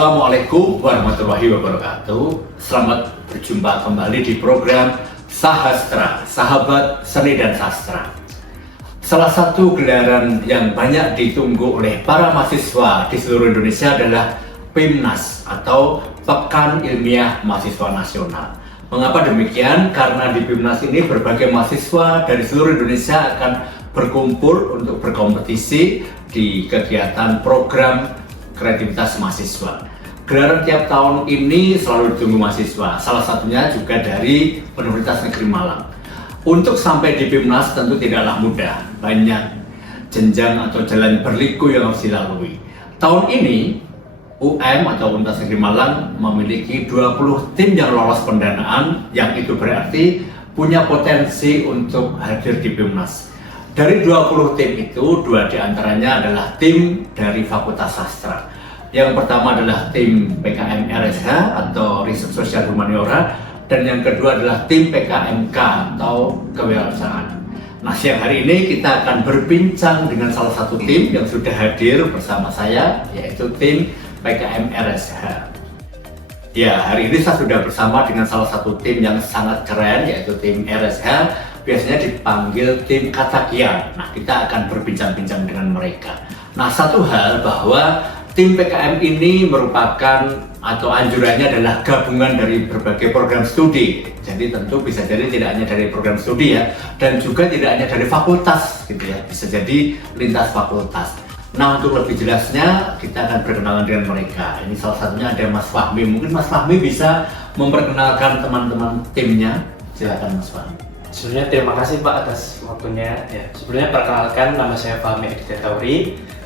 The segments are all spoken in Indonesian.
Assalamualaikum warahmatullahi wabarakatuh. Selamat berjumpa kembali di program Sahastra, Sahabat Seni dan Sastra. Salah satu gelaran yang banyak ditunggu oleh para mahasiswa di seluruh Indonesia adalah PIMNAS atau Pekan Ilmiah Mahasiswa Nasional. Mengapa demikian? Karena di PIMNAS ini berbagai mahasiswa dari seluruh Indonesia akan berkumpul untuk berkompetisi di kegiatan program kreativitas mahasiswa. Gelaran tiap tahun ini selalu ditunggu mahasiswa, salah satunya juga dari Universitas Negeri Malang. Untuk sampai di PIMNAS tentu tidaklah mudah, banyak jenjang atau jalan berliku yang harus dilalui. Tahun ini UM atau Universitas Negeri Malang memiliki 20 tim yang lolos pendanaan, yang itu berarti punya potensi untuk hadir di PIMNAS. Dari 20 tim itu, 2 diantaranya adalah tim dari Fakultas Sastra. Yang pertama adalah tim PKM RSH atau Riset Sosial Humaniora, dan yang kedua adalah tim PKMK atau Kewirausahaan. Nah, siang hari ini kita akan berbincang dengan salah satu tim yang sudah hadir bersama saya, yaitu tim PKM RSH. Ya, hari ini saya sudah bersama dengan salah satu tim yang sangat keren, yaitu tim RSH. Biasanya dipanggil tim Katakian. Nah, kita akan berbincang-bincang dengan mereka. Nah, satu hal bahwa tim PKM ini merupakan atau anjurannya adalah gabungan dari berbagai program studi. Jadi tentu bisa jadi tidak hanya dari program studi ya, dan juga tidak hanya dari fakultas gitu ya, bisa jadi lintas fakultas. Nah, untuk lebih jelasnya kita akan berkenalan dengan mereka. Ini salah satunya ada Mas Fahmi. Mungkin Mas Fahmi bisa memperkenalkan teman-teman timnya. Silakan Mas Fahmi. Sebenarnya terima kasih Pak atas waktunya. Ya, sebenarnya perkenalkan, nama saya Fahmi Edi Tauri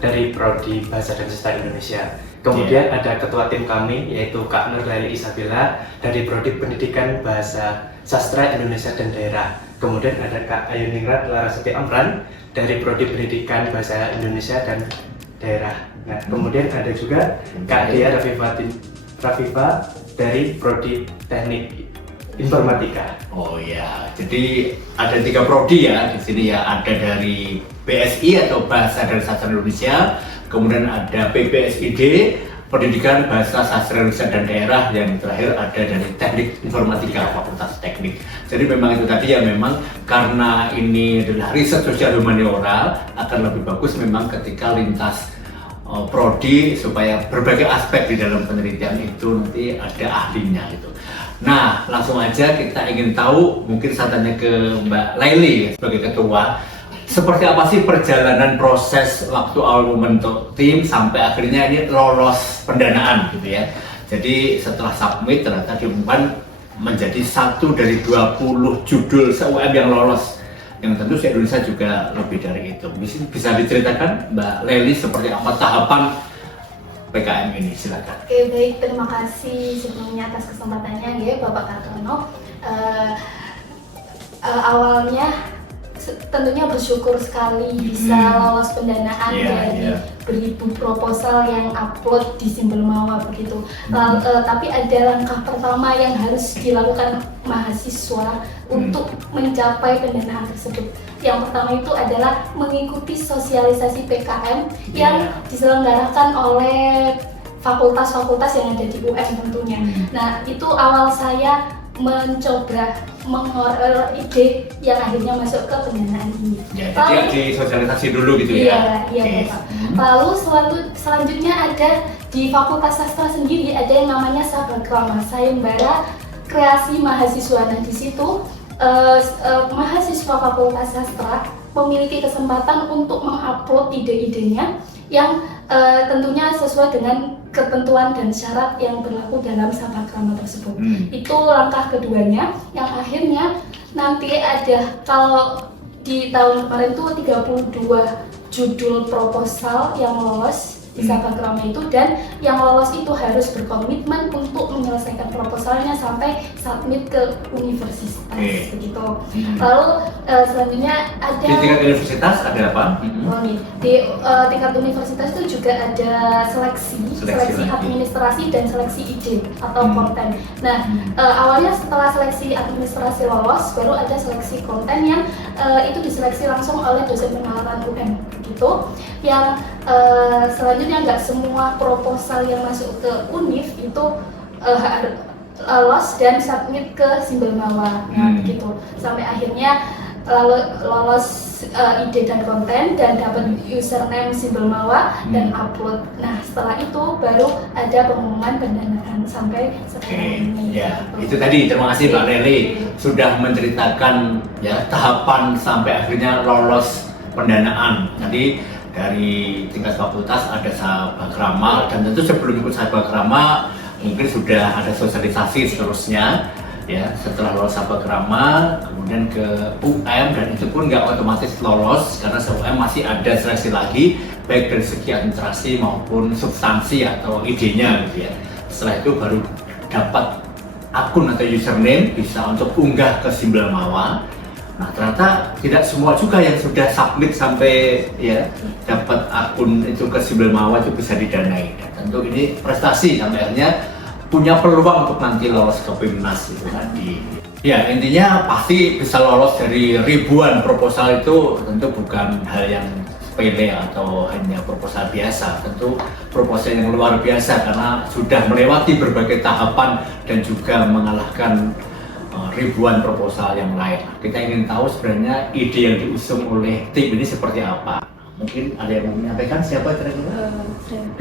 dari Prodi Bahasa dan Sastra Indonesia. Kemudian ada ketua tim kami yaitu Kak Nurlaili Isabella dari Prodi Pendidikan Bahasa Sastra Indonesia dan Daerah. Kemudian ada Kak Ayuningrat Larasati Amran dari Prodi Pendidikan Bahasa Indonesia dan Daerah. Nah, kemudian ada juga Kak Dia Rafifa dari Prodi Teknik Informatika. Oh ya, jadi ada 3 prodi ya di sini ya. Ada dari BSI atau Bahasa dan Sastra Indonesia, kemudian ada PBSID, Pendidikan Bahasa Sastra Indonesia dan Daerah, yang terakhir ada dari Teknik Informatika, Fakultas Teknik. Jadi memang itu tadi ya, memang karena ini adalah riset sosial humaniora, akan lebih bagus memang ketika lintas prodi supaya berbagai aspek di dalam penelitian itu nanti ada ahlinya gitu. Nah, langsung aja kita ingin tahu, mungkin saya tanya ke Mbak Laili sebagai ketua, seperti apa sih perjalanan proses waktu awal membentuk tim sampai akhirnya ini lolos pendanaan gitu ya. Jadi setelah submit ternyata diumumkan menjadi 1 dari 20 judul se-UM yang lolos, yang tentu di Indonesia juga lebih dari itu. Bisa diceritakan Mbak Laili seperti apa tahapan PKM ini, silakan. Oke, baik, terima kasih sebelumnya atas kesempatannya ya Bapak Kartono. Awalnya tentunya bersyukur sekali bisa lolos pendanaan dari beribu proposal yang upload di Simbol Mawa begitu. Tapi ada langkah pertama yang harus dilakukan mahasiswa untuk mencapai pendanaan tersebut. Yang pertama itu adalah mengikuti sosialisasi PKM yang diselenggarakan oleh fakultas-fakultas yang ada di UM tentunya. Nah, itu awal saya mencoba mengorder ide yang akhirnya masuk ke pendanaan ini. Ya, jadi di sosialisasi dulu gitu ya. Iya, Pak. Lalu selanjutnya ada di Fakultas Sastra sendiri ada yang namanya Sabakrama, Sayembara Kreasi Mahasiswa. Nah, di situ mahasiswa Fakultas Sastra memiliki kesempatan untuk mengupload ide-idenya yang tentunya sesuai dengan ketentuan dan syarat yang berlaku dalam Sabakrama tersebut. Itu langkah keduanya, yang akhirnya nanti ada, kalau di tahun kemarin tuh 32 judul proposal yang lolos di Sabakrama itu, dan yang lolos itu harus berkomitmen untuk menyelesaikan proposalnya sampai submit ke universitas begitu. Lalu selanjutnya ada di tingkat universitas ada apa? Di tingkat universitas itu juga ada seleksi administrasi dan seleksi ide atau konten. Nah, awalnya setelah seleksi administrasi lolos, baru ada seleksi konten yang itu diseleksi langsung oleh dosen penalaran UM gitu, yang selanjutnya nggak semua proposal yang masuk ke UNIF itu lolos dan submit ke Simbelmawa, gitu. Sampai akhirnya lolos ide dan konten dan dapat username Simbelmawa dan upload. Nah, setelah itu baru ada pengumuman pendanaan sampai sekarang ini. Ya, itu tadi. Terima kasih Mbak Nelly sudah menceritakan ya tahapan sampai akhirnya lolos pendanaan. Tadi dari tingkat fakultas ada Sahabakrama, dan tentu sebelum ikut Sahabakrama mungkin sudah ada sosialisasi seterusnya. Ya, setelah lolos Sahabakrama kemudian ke UM, dan itu pun nggak otomatis lolos karena UM masih ada seleksi lagi baik dari segi administrasi maupun substansi atau idenya gitu ya. Setelah itu baru dapat akun atau username bisa untuk unggah ke Simbelmawa. Nah, ternyata tidak semua juga yang sudah submit sampai ya dapat akun itu ke Simbelmawa itu bisa didanai. Dan tentu ini prestasi sampai akhirnya punya peluang untuk nanti lolos ke PIMNAS itu tadi. Ya, intinya pasti bisa lolos dari ribuan proposal itu tentu bukan hal yang sepele atau hanya proposal biasa. Tentu proposal yang luar biasa karena sudah melewati berbagai tahapan dan juga mengalahkan ribuan proposal yang lain. Kita ingin tahu sebenarnya ide yang diusung oleh tim ini seperti apa. Mungkin ada yang mau menyampaikan, siapa kira-kira?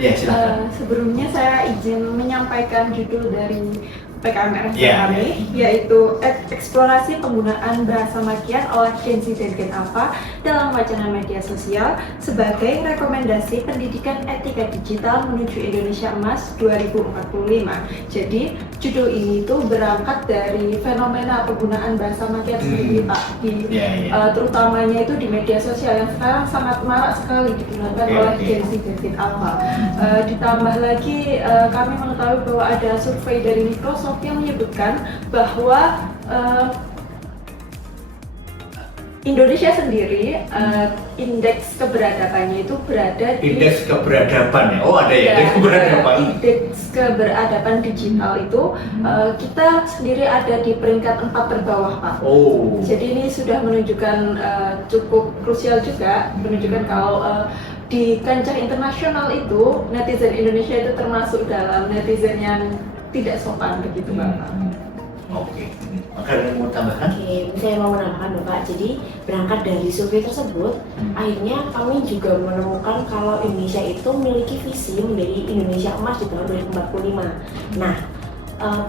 Ya, silakan. Sebelumnya saya izin menyampaikan judul dari PKM RSP Yeah. kami, yaitu eksplorasi penggunaan bahasa makian oleh Gen Z dan Gen Alpha dalam wacana media sosial sebagai rekomendasi pendidikan etika digital menuju Indonesia Emas 2045. Jadi judul ini tuh berangkat dari fenomena penggunaan bahasa makian sendiri Pak, terutamanya itu di media sosial yang sekarang sangat marak sekali digunakan oleh Gen Z dan Gen Alpha. Ditambah lagi kami mengetahui bahwa ada survei dari Microsoft yang menyebutkan bahwa Indonesia sendiri indeks keberadabannya itu berada di Indeks keberadaban ya? Oh ada ya, indeks keberadaban. Indeks keberadaban digital itu kita sendiri ada di peringkat 4 terbawah Pak. Oh. Jadi ini sudah menunjukkan cukup krusial juga, menunjukkan kalau di kancah internasional itu netizen Indonesia itu termasuk dalam netizen yang tidak sopan begitu Bapak. Oke. Maka ada yang mau tambahkan? Oke, saya mau menambahkan Bapak. Jadi berangkat dari survei tersebut, akhirnya kami juga menemukan kalau Indonesia itu memiliki visi menjadi Indonesia Emas di tahun 2045. Nah,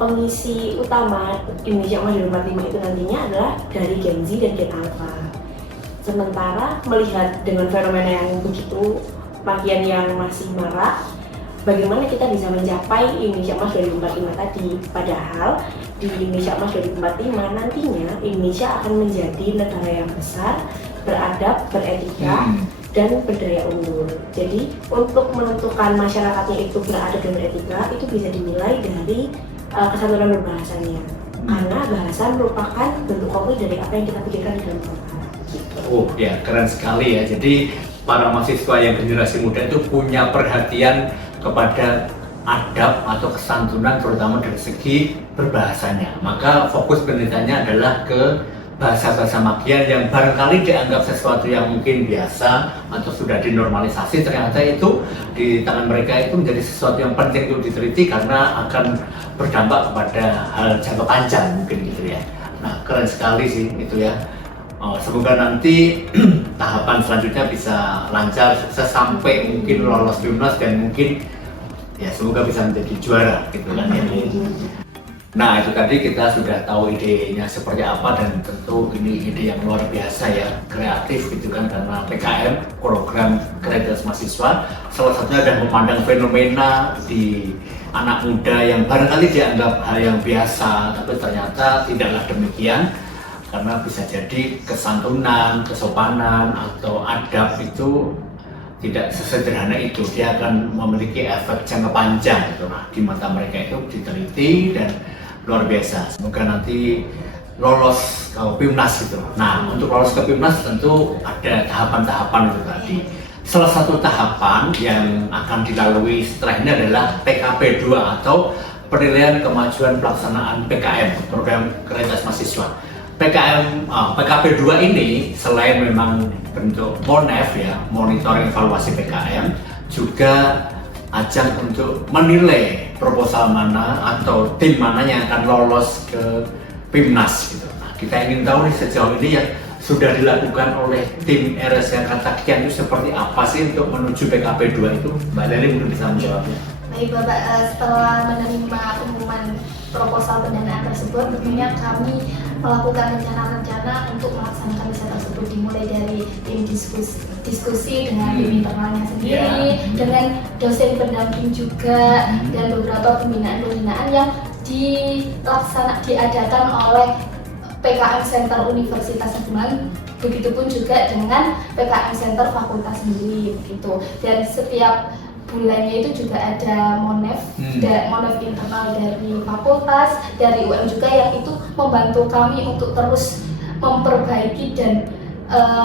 pengisi utama Indonesia Emas 2045 itu nantinya adalah dari Gen Z dan Gen Alpha. Sementara melihat dengan fenomena yang begitu, makian yang masih marak, bagaimana kita bisa mencapai Indonesia Emas 2045 tadi. Padahal di Indonesia Emas 2045 nantinya Indonesia akan menjadi negara yang besar, beradab, beretika, dan berdaya unggul. Jadi untuk menentukan masyarakatnya itu beradab dan beretika itu bisa dinilai dari kesatuan berbahasanya. Karena bahasa merupakan bentuk konkret dari apa yang kita pikirkan di dalam program. Oh ya, keren sekali ya. Jadi para mahasiswa yang generasi muda itu punya perhatian kepada adab atau kesantunan terutama dari segi berbahasanya. Maka fokus penelitiannya adalah ke bahasa-bahasa makian yang barangkali dianggap sesuatu yang mungkin biasa atau sudah dinormalisasi, ternyata itu di tangan mereka itu menjadi sesuatu yang penting untuk diteliti karena akan berdampak kepada hal jangka panjang mungkin gitu ya. Nah, keren sekali sih itu ya. Semoga nanti tahapan selanjutnya bisa lancar, sukses sampai mungkin lolos PIMNAS dan mungkin ya semoga bisa menjadi juara gitu kan ya. Nah itu tadi kita sudah tahu idenya seperti apa, dan tentu ini ide yang luar biasa ya, kreatif gitu kan, karena PKM, program kreativitas mahasiswa, salah satunya adalah memandang fenomena di anak muda yang barangkali dianggap hal yang biasa, tapi ternyata tidaklah demikian. Karena bisa jadi kesantunan, kesopanan, atau adab itu tidak sesederhana itu. Dia akan memiliki efek jangka panjang gitu. Nah, di mata mereka itu diteliti dan luar biasa. Semoga nanti lolos ke PIMNAS gitu. Nah, untuk lolos ke PIMNAS tentu ada tahapan-tahapan itu tadi. Salah satu tahapan yang akan dilalui setelah ini adalah PKP 2 atau penilaian kemajuan pelaksanaan PKM, program kreativitas mahasiswa. PKP 2 ini selain memang bentuk MONEF ya, monitoring evaluasi PKM, juga ajang untuk menilai proposal mana atau tim mana yang akan lolos ke PIMNAS gitu. Nah, kita ingin tahu nih sejauh ini yang sudah dilakukan oleh tim RSCA Katakian itu seperti apa sih untuk menuju PKP 2 itu? Mbak Leli mungkin bisa menjawabnya. Baik Bapak, setelah menerima pengumuman proposal pendanaan tersebut, tentunya kami melakukan rencana-rencana untuk melaksanakan riset tersebut, dimulai dari tim diskusi dengan tim internalnya sendiri, dengan dosen pendamping juga, dan beberapa pembinaan-pembinaan yang diadakan oleh PKM Center Universitas Kemang. Begitupun juga dengan PKM Center Fakultas sendiri begitu. Dan setiap bulannya itu juga ada MONEF, MONEF internal dari fakultas, dari UM juga yang itu membantu kami untuk terus memperbaiki dan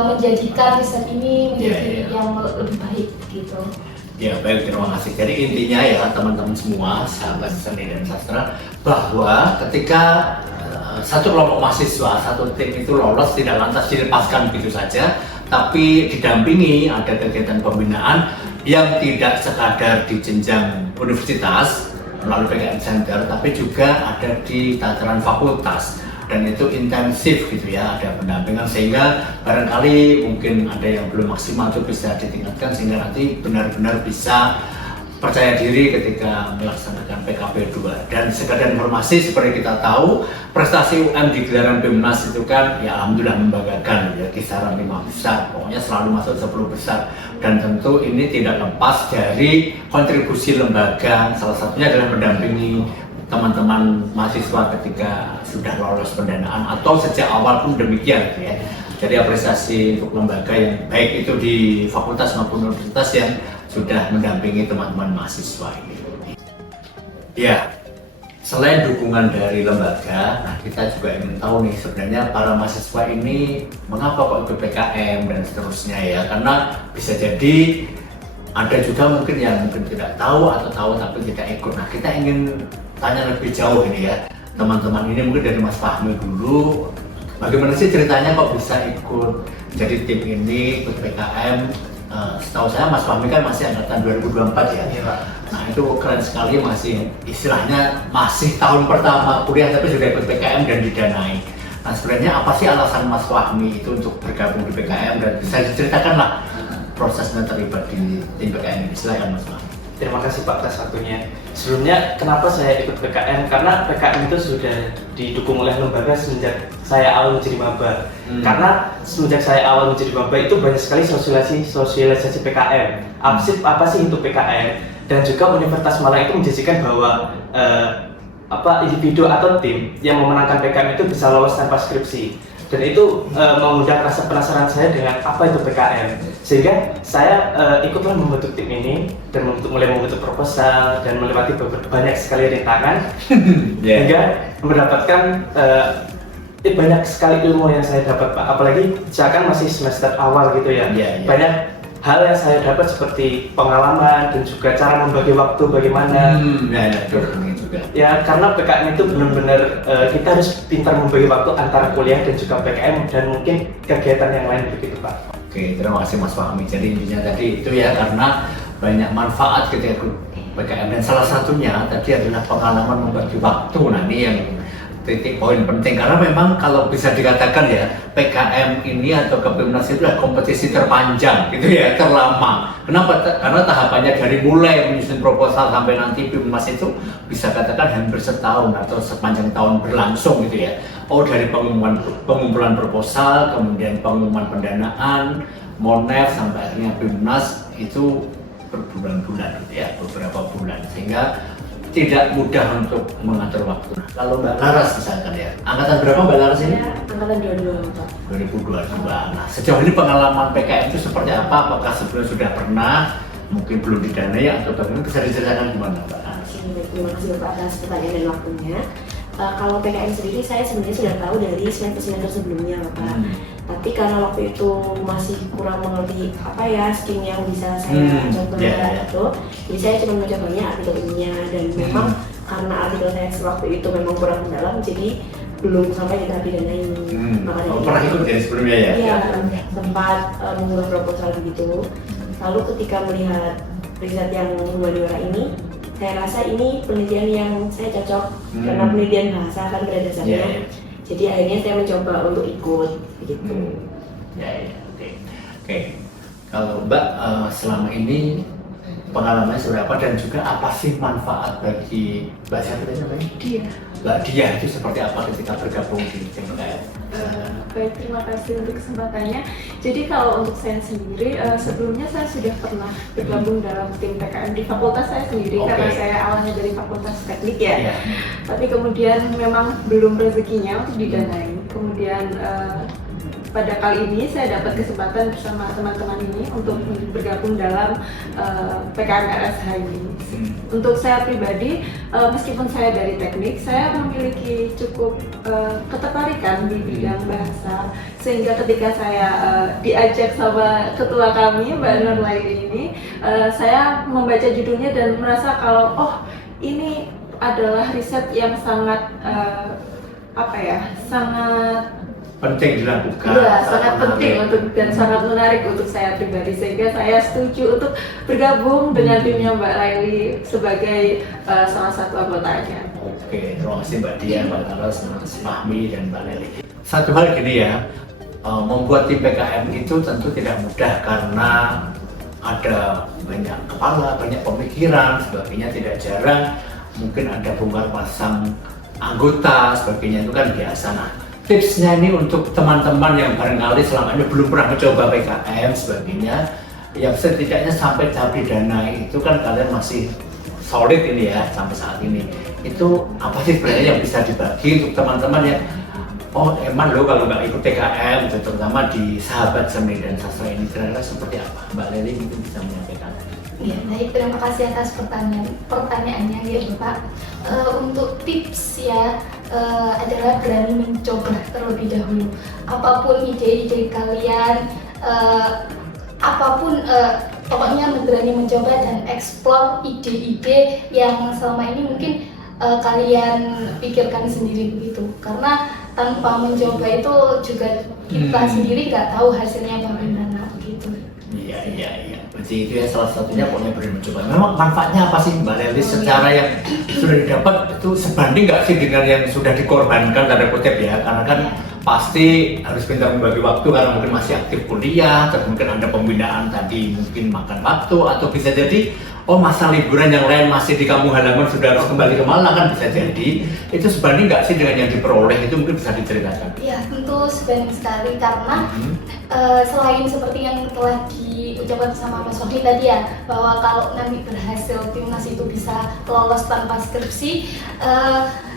menjadikan riset ini menjadi yang lebih baik gitu. Ya baik, terima kasih. Jadi intinya ya teman-teman semua, sahabat seni dan sastra, bahwa ketika satu kelompok mahasiswa, satu tim itu lolos tidak lantas dilepaskan begitu saja, tapi didampingi, ada kegiatan pembinaan yang tidak sekadar di jenjang universitas melalui PKM Center, tapi juga ada di tataran fakultas, dan itu intensif gitu ya, ada pendampingan sehingga barangkali mungkin ada yang belum maksimal itu bisa ditingkatkan sehingga nanti benar-benar bisa percaya diri ketika melaksanakan PKP 2. Dan sekadar informasi, seperti kita tahu prestasi UM di gelaran PIMNAS itu kan ya alhamdulillah membanggakan ya, kisaran 5 besar, pokoknya selalu masuk 10 besar. Dan tentu ini tidak lepas dari kontribusi lembaga, salah satunya adalah mendampingi teman-teman mahasiswa ketika sudah lolos pendanaan atau sejak awal pun demikian gitu ya. Jadi apresiasi untuk lembaga yang baik itu di fakultas maupun universitas yang sudah mendampingi teman-teman mahasiswa ini. Ya, selain dukungan dari lembaga, nah kita juga ingin tahu nih sebenarnya para mahasiswa ini mengapa kok ikut PKM dan seterusnya ya, karena bisa jadi ada juga mungkin yang mungkin tidak tahu atau tahu tapi tidak ikut. Nah kita ingin tanya lebih jauh ini ya, teman-teman ini mungkin dari Mas Fahmi dulu, bagaimana sih ceritanya kok bisa ikut jadi tim ini, ikut PKM? Setahu saya Mas Fahmi kan masih angkatan 2024 ya. Iya, Pak. Nah itu keren sekali, masih istilahnya masih tahun pertama kuliah tapi sudah ikut PKM dan didanai. Nah sebenarnya apa sih alasan Mas Fahmi itu untuk bergabung di PKM, dan bisa diceritakan lah prosesnya terlibat di tim PKM ini? Silakan Mas Fahmi. Terima kasih Pak atas waktunya. Sebelumnya kenapa saya ikut PKM? Karena PKM itu sudah didukung oleh lembaga semenjak saya awal menjadi maba. Karena semenjak saya awal menjadi maba itu banyak sekali sosialisasi PKM. Apa sih untuk PKM? Dan juga Universitas Malang itu menjanjikan bahwa individu atau tim yang memenangkan PKM itu bisa lolos tanpa skripsi. Dan itu mengundang rasa penasaran saya dengan apa itu PKM, sehingga saya ikutlah membentuk tim ini dan mulai membentuk proposal dan melewati banyak sekali rintangan hingga mendapatkan banyak sekali ilmu yang saya dapat Pak, apalagi misalkan masih semester awal gitu ya. Banyak hal yang saya dapat seperti pengalaman dan juga cara membagi waktu bagaimana. Ya karena PKM itu benar-benar kita harus pintar membagi waktu antara kuliah dan juga PKM dan mungkin kegiatan yang lain begitu Pak. Oke, terima kasih Mas Fahmi. Jadi intinya tadi itu ya, karena banyak manfaat ketika ikut PKM, dan salah satunya tadi adalah pengalaman membagi waktu. Nah ini yang titik poin penting, karena memang kalau bisa dikatakan ya PKM ini atau Kepimnas itu adalah kompetisi terpanjang gitu ya, terlama. Kenapa? Karena tahapannya dari mulai menyusun proposal sampai nanti Pimnas itu bisa katakan hampir setahun atau sepanjang tahun berlangsung gitu ya. Oh, dari pengumpulan proposal, kemudian pengumuman pendanaan, MONEF, sampai akhirnya Pimnas itu berbulan-bulan gitu ya, beberapa bulan, sehingga tidak mudah untuk mengatur waktu. Nah, kalau Mbak Laras misalkan ya, angkatan berapa Mbak Laras ini? Ya, angkatan 22 Pak. 2022. Nah, sejauh ini pengalaman PKM itu seperti apa? Apakah sebelumnya sudah pernah, mungkin belum didanai atau bagaimana? Bisa diceritakan gimana Mbak? Terima kasih Bapak atas pertanyaan dan waktunya. Kalau PKM sendiri saya sebenarnya sudah tahu dari semester sebelumnya Bapak. Tapi karena waktu itu masih kurang mengerti apa ya skill yang bisa saya coba itu, jadi saya cuma mencobanya artikel ilmiah, dan memang karena artikel saya waktu itu memang kurang mendalam, jadi belum sampai diterapidanai. Makanya Pernah ikut dari sebelumnya ya? Iya, sempat membuat proposal begitu. Lalu ketika melihat riset yang humaniora ini, saya rasa ini penelitian yang saya cocok karena penelitian bahasa kan pada dasarnya. Yeah. Jadi akhirnya saya mencoba untuk ikut begitu. Ya, oke. Kalau Mbak selama ini pengalamannya sudah apa dan juga apa sih manfaat bagi Mbak siapa tadi namanya? Dia. Mbak Dia itu seperti apa ketika bergabung di PKM? Baik, terima kasih untuk kesempatannya. Jadi kalau untuk saya sendiri, sebelumnya saya sudah pernah bergabung dalam tim PKM di fakultas saya sendiri karena saya awalnya dari fakultas teknik ya. Tapi kemudian memang belum rezekinya untuk didanai. Kemudian pada kali ini saya dapat kesempatan bersama teman-teman ini untuk bergabung dalam PKM RSH ini. Untuk saya pribadi, meskipun saya dari teknik, saya memiliki cukup ketertarikan di bidang bahasa, sehingga ketika saya diajak sama ketua kami, Mbak Nur Laili ini, saya membaca judulnya dan merasa kalau ini adalah riset yang sangat sangat penting dilakukan. Iya, sangat penting dan sangat menarik untuk saya pribadi, sehingga saya setuju untuk bergabung dengan timnya Mbak Laili sebagai salah satu anggotanya. Oke, terima kasih Mbak Dia, Mbak Laras, Mas Fahmi, dan Mbak Leli. Satu hal gini ya, membuat tim PKM itu tentu tidak mudah karena ada banyak kepala, banyak pemikiran, sebagainya. Tidak jarang mungkin ada bongkar pasang anggota, sebagainya, itu kan biasa. Nah, tipsnya ini untuk teman-teman yang barangkali selama ini belum pernah mencoba PKM sebagainya, yang setidaknya sampai tahap didanai itu kan kalian masih solid ini ya sampai saat ini. Itu apa sih sebenarnya yang bisa dibagi untuk teman-teman yang emang lo kalau nggak ikut PKM, terutama di Sahabat Seni dan Sastra ini kira-kira seperti apa? Mbak Leli mungkin bisa menyampaikan. Ya, baik, terima kasih atas pertanyaannya ya Bapak. Untuk tips ya adalah berani mencoba terlebih dahulu. Apapun ide-ide kalian, pokoknya berani mencoba dan eksplor ide-ide yang selama ini mungkin kalian pikirkan sendiri begitu. Karena tanpa mencoba itu juga kita sendiri nggak tahu hasilnya bagaimana begitu. Iya. Berarti itu ya salah satunya pokoknya berani mencoba. Memang manfaatnya apa sih Mbak Leli secara yang sudah didapat itu sebanding nggak sih dengan yang sudah dikorbankan tanda kutip ya? Karena kan pasti harus pintar membagi waktu karena mungkin masih aktif kuliah, atau mungkin ada pembinaan tadi mungkin makan waktu, atau bisa jadi masa liburan yang lain masih di kampung halaman sudah harus kembali ke Malang kan bisa jadi. Itu sebanding nggak sih dengan yang diperoleh, itu mungkin bisa diceritakan? Iya, tentu sebanding sekali karena selain seperti yang telah diucapkan sama Mas Wadi tadi ya, bahwa kalau nanti berhasil timnas itu bisa lolos tanpa skripsi,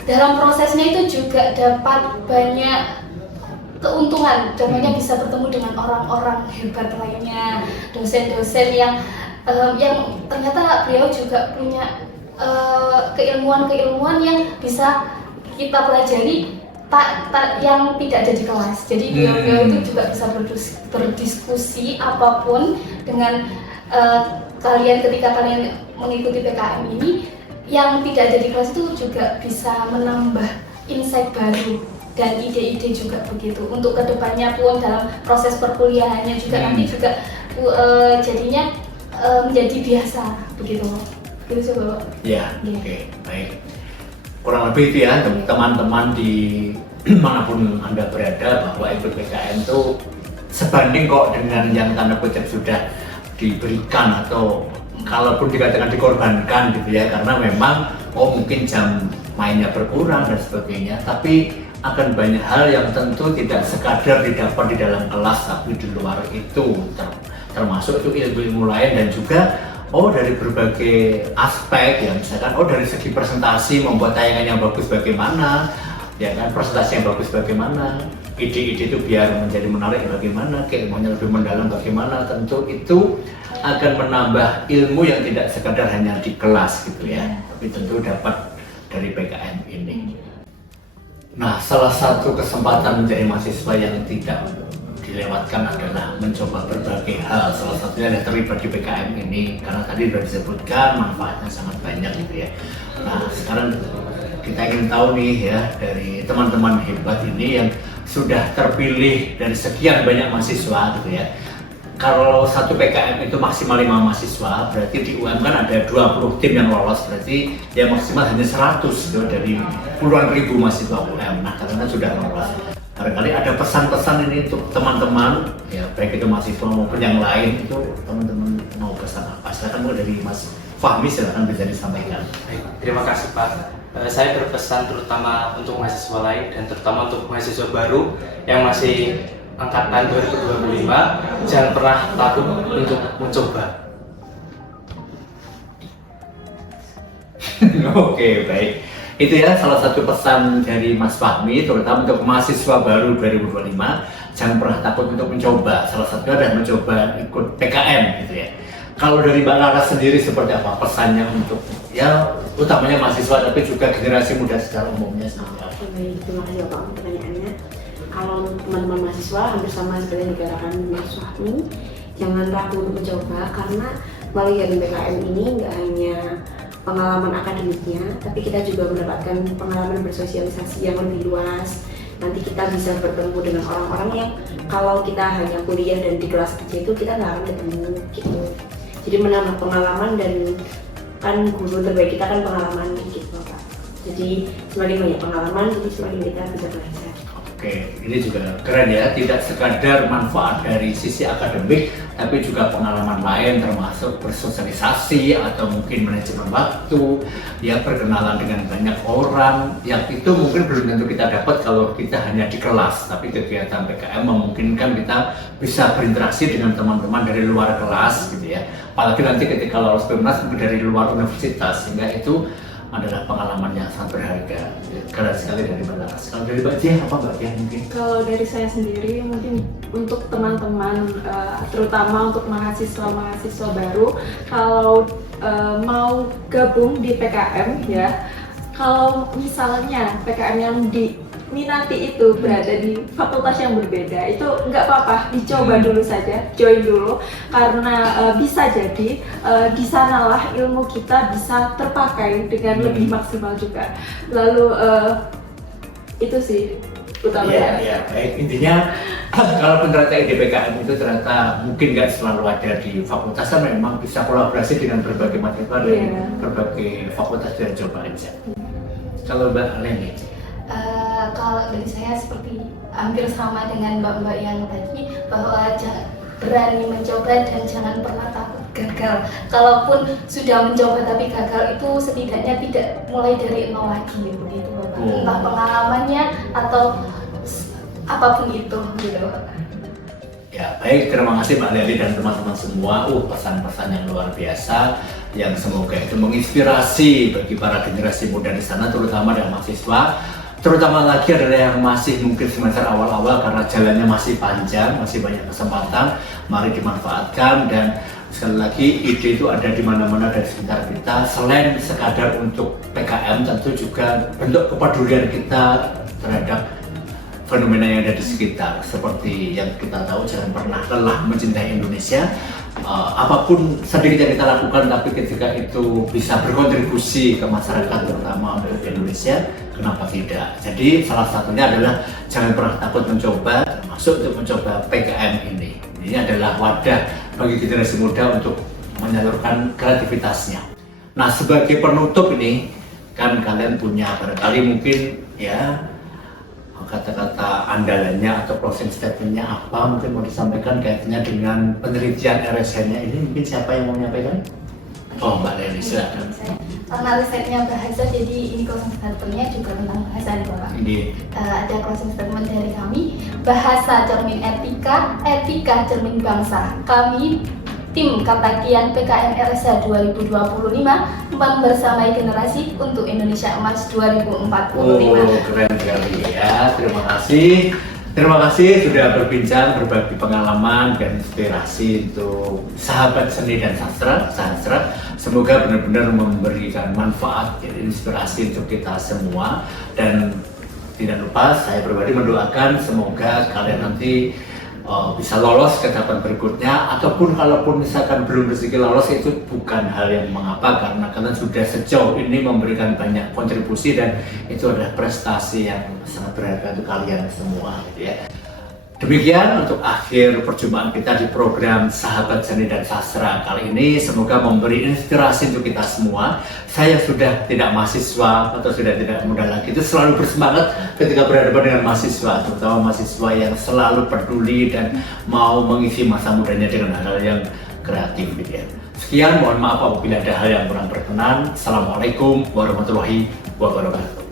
dalam prosesnya itu juga dapat banyak keuntungan. Contohnya bisa bertemu dengan orang-orang hebat lainnya, dosen-dosen yang ternyata beliau juga punya keilmuan yang bisa kita pelajari yang tidak ada di kelas. Jadi beliau itu juga bisa berdiskusi apapun dengan kalian ketika kalian mengikuti PKM ini, yang tidak ada di kelas itu juga bisa menambah insight baru dan ide-ide juga begitu. Untuk kedepannya pun dalam proses perkuliahannya juga nanti juga jadinya menjadi biasa begitu. Gitu sih Bapak. Ya, oke, baik. Kurang lebih itu ya teman-teman di manapun Anda berada, bahwa ikut PKM itu sebanding kok dengan yang tanda kutip sudah diberikan, atau kalaupun dikatakan dikorbankan gitu ya, karena memang mungkin jam mainnya berkurang dan sebagainya, tapi akan banyak hal yang tentu tidak sekadar didapat di dalam kelas tapi di luar itu, termasuk itu ilmu-ilmu lain dan juga dari berbagai aspek ya, misalkan dari segi presentasi, membuat tayangan yang bagus bagaimana ya kan, presentasi yang bagus bagaimana, ide-ide itu biar menjadi menarik bagaimana, keilmuannya lebih mendalam bagaimana, tentu itu akan menambah ilmu yang tidak sekadar hanya di kelas gitu ya, tapi tentu dapat dari PKM ini. Nah, salah satu kesempatan menjadi mahasiswa yang tidak dilewatkan adalah mencoba berbagai hal. Salah satunya adalah terlibat di PKM ini, karena tadi sudah disebutkan manfaatnya sangat banyak gitu ya. Nah, sekarang kita ingin tahu nih ya dari teman-teman hebat ini yang sudah terpilih dari sekian banyak mahasiswa gitu ya. Kalau satu PKM itu maksimal 5 mahasiswa, berarti di UM kan ada 20 tim yang lolos, berarti ya maksimal hanya 100 gitu, dari puluhan ribu mahasiswa UM. Nah, karena sudah lolos, barangkali ada pesan-pesan ini untuk teman-teman, ya baik itu mahasiswa maupun yang lain, itu teman-teman mau pesan apa? Silakan mulai dari Mas Fahmi, silakan bisa disampaikan. Baik, terima kasih Pak. Saya berpesan terutama untuk mahasiswa lain dan terutama untuk mahasiswa baru yang masih angkatan 2025, jangan pernah takut untuk mencoba. Oke, baik. Itu ya salah satu pesan dari Mas Fahmi, terutama untuk mahasiswa baru 2025, jangan pernah takut untuk mencoba. Salah satunya adalah mencoba ikut PKM gitu ya. Kalau dari Mbak Laras sendiri seperti apa pesannya untuk ya utamanya mahasiswa tapi juga generasi muda secara umumnya seperti apa? Oke, baik. Terima kasih Bapak untuk pertanyaannya. Kalau teman-teman mahasiswa hampir sama seperti yang dikatakan Mas Fahmi, jangan ragu untuk mencoba karena melalui PKM ini nggak hanya pengalaman akademiknya, tapi kita juga mendapatkan pengalaman bersosialisasi yang lebih luas. Nanti kita bisa bertemu dengan orang-orang yang kalau kita hanya kuliah dan di kelas aja itu kita nggak akan ketemu gitu. Jadi menambah pengalaman dan kan guru terbaik kita kan pengalaman gitu Pak. Jadi semakin banyak pengalaman, jadi semakin kita bisa belajar. Oke, ini juga keren ya, tidak sekadar manfaat dari sisi akademik, tapi juga pengalaman lain termasuk bersosialisasi atau mungkin manajemen waktu, ya perkenalan dengan banyak orang, yang itu mungkin belum tentu kita dapat kalau kita hanya di kelas, tapi kegiatan PKM memungkinkan kita bisa berinteraksi dengan teman-teman dari luar kelas gitu ya, apalagi nanti ketika lolos PEMNAS dari luar universitas, sehingga itu adalah pengalaman yang sangat berharga. Keren sekali dari Mbak Laras. Kalau dari Mbak Jia, apa Mbak Jia mungkin? Kalau dari saya sendiri mungkin untuk teman-teman, terutama untuk mahasiswa baru, kalau mau gabung di PKM ya, kalau misalnya PKM yang diminati itu berada di fakultas yang berbeda, itu nggak apa-apa, dicoba dulu saja, join dulu, karena bisa jadi di sanalah ilmu kita bisa terpakai dengan lebih maksimal juga. Lalu itu sih utamanya. Iya, baik. Intinya kalau ternyata ide PKM itu ternyata mungkin nggak selalu ada di fakultas, kan memang bisa kolaborasi dengan berbagai mahasiswa dari berbagai fakultas dan coba aja. Kalau Mbak Leni? Kalau dari saya seperti hampir sama dengan mbak-mbak yang tadi, bahwa berani mencoba dan jangan pernah takut gagal. Kalaupun sudah mencoba tapi gagal, itu setidaknya tidak mulai dari nol lagi begitu Bapak. Entah pengalamannya atau apapun itu gitu. Ya baik, terima kasih Mbak Leli dan teman-teman semua. Pesan-pesan yang luar biasa yang semoga itu menginspirasi bagi para generasi muda di sana, terutama dari mahasiswa. Terutama lagi adalah yang masih mungkin semester awal-awal karena jalannya masih panjang, masih banyak kesempatan. Mari dimanfaatkan, dan sekali lagi ide itu ada di mana-mana dari sekitar kita. Selain sekadar untuk PKM, tentu juga bentuk kepedulian kita terhadap fenomena yang ada di sekitar. Seperti yang kita tahu, jangan pernah lelah mencintai Indonesia. Apapun sedikit yang kita lakukan, tapi ketika itu bisa berkontribusi ke masyarakat, terutama untuk Indonesia, kenapa tidak? Jadi salah satunya adalah jangan pernah takut mencoba, termasuk untuk mencoba PKM ini. Ini adalah wadah bagi generasi muda untuk menyalurkan kreativitasnya. Nah, sebagai penutup ini, kan kalian punya barangkali mungkin ya kata-kata andalannya atau closing statementnya apa, mungkin mau disampaikan kaitannya dengan penelitian RSN-nya ini. Mungkin siapa yang mau menyampaikan? Oh, Mbak Leli, silakan. Karena risetnya bahasa, jadi ini closing statementnya juga tentang bahasa nih Bapak. Ada closing statement dari kami, bahasa cermin etika, etika cermin bangsa. Kami tim Katakian PKM RSH 2025 membersamai generasi untuk Indonesia Emas 2045. Keren sekali ya, terima kasih. Terima kasih sudah berbincang, berbagi pengalaman dan inspirasi untuk sahabat seni dan sastra. Semoga benar-benar memberikan manfaat dan inspirasi untuk kita semua. Dan tidak lupa saya pribadi mendoakan semoga kalian nanti bisa lolos ke tahap berikutnya, ataupun kalaupun misalkan belum rezeki lolos, itu bukan hal yang mengapa, karena kalian sudah sejauh ini memberikan banyak kontribusi dan itu adalah prestasi yang sangat berharga untuk kalian semua gitu ya. Demikian untuk akhir perjumpaan kita di program Sahabat Seni dan Sastra kali ini. Semoga memberi inspirasi untuk kita semua. Saya sudah tidak mahasiswa atau sudah tidak muda lagi, itu selalu bersemangat ketika berhadapan dengan mahasiswa, terutama mahasiswa yang selalu peduli dan mau mengisi masa mudanya dengan hal-hal yang kreatif gitu ya. Sekian, mohon maaf apabila ada hal yang kurang berkenan. Assalamualaikum warahmatullahi wabarakatuh.